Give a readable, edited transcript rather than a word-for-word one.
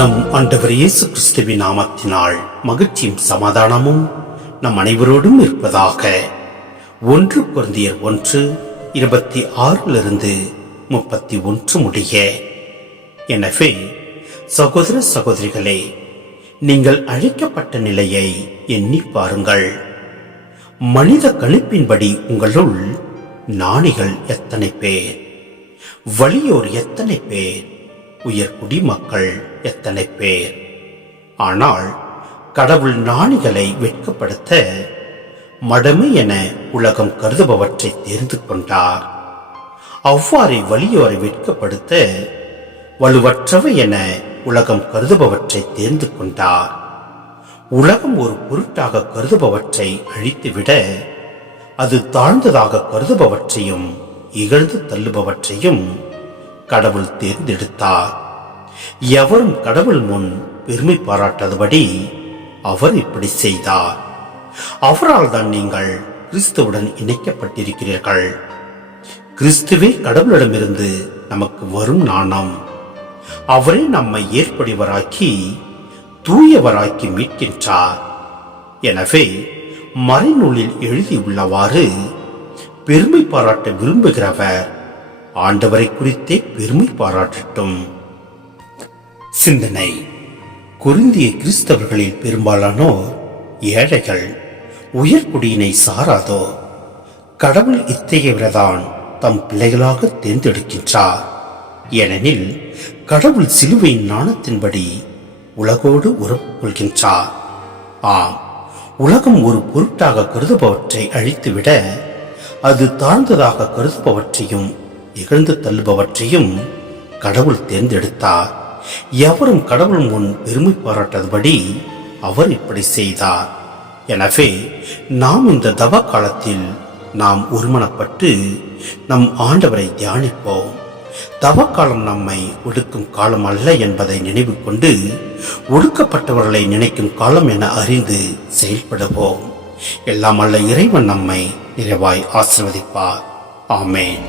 நம் ஆண்டவர் இயேசு கிறிஸ்துவின் நாமத்தினால் மகிழ்ச்சியும் சமாதானமும் நம் அனைவரோடும் இருப்பதாக. 1 கொரிந்தியர் 1:26 முடிய. எனவே சகோதர சகோதரிகளே, நீங்கள் அழைக்கப்பட்ட நிலையை எண்ணி பாருங்கள். மனித கணிப்பின்படி உங்களுள் ஞானிகள் எத்தனை பேர், வலியோர் எத்தனை பேர், உயர் குடிமக்கள் எத்தனை பேர். ஆனால் கடவுள் ஞானிகளை வெட்கப்படுத்த மடமை என உலகம் கருதுபவற்றை தேர்ந்து கொண்டார். அவ்வாறே வலியோரை வெட்கப்படுத்த வலுவற்றவை என உலகம் கருதுபவற்றை தேர்ந்து கொண்டார். உலகம் ஒரு பொருட்டாக கருதுபவற்றை அழித்துவிட அது தாழ்ந்ததாக கருதுபவற்றையும் இகழ்ந்து தள்ளுபவற்றையும் கடவுள் தேர்ந்தெடுத்தார். எவரும் கடவுள் முன் பெருமை பாராட்டாதபடி அவர் இப்படி செய்தார். அவரால் தான் நீங்கள் கிறிஸ்துவுடன் இணைக்கப்பட்டிருக்கிறீர்கள். கிறிஸ்துவே கடவுளிடமிருந்து நமக்கு வரும் நாணம். அவரே நம்மை ஏற்படுவராக்கி தூயவராக்கி மீட்கின்றார். எனவே மறைநூலில் எழுதியுள்ளவாறு பெருமை பாராட்ட விரும்புகிறவர் ஆண்டவரை குறித்தே பெருமை பாராட்டட்டும். சிந்தனை: கொரிந்திய கிறிஸ்தவர்களில் பெரும்பாலானோர் ஏழைகள், உயர்குடியினை சாராதோர். கடவுள் இத்தகையவர்தான் தம் பிள்ளைகளாக தேர்ந்தெடுக்கின்றார். ஏனெனில் கடவுள் சிலுவையின் நாணத்தின்படி உலகோடு உறவு கொள்கின்றார். ஆம், உலகம் ஒரு பொருட்டாக கருதுபவற்றை அழித்துவிட அது தாழ்ந்ததாக கருதுபவற்றையும் இகழ்ந்து தள்ளுபவற்றையும் கடவுள் தேர்ந்தெடுத்தார். எவரும் கடவுள் முன் பெருமை பாராட்டாதபடி அவர் இப்படி செய்தார். எனவே நாம் இந்த தவ காலத்தில் நாம் ஒருமனப்பட்டு நம் ஆண்டவரை தியானிப்போம். தவக்காலம் நம்மை ஒடுக்கும் காலம் அல்ல என்பதை நினைவு கொண்டு ஒடுக்கப்பட்டவர்களை நினைக்கும் காலம் என அறிந்து செயல்படுவோம். எல்லாம் அல்ல இறைவன் நம்மை நிறைவாய் ஆசீர்வதிப்பார். ஆமேன்.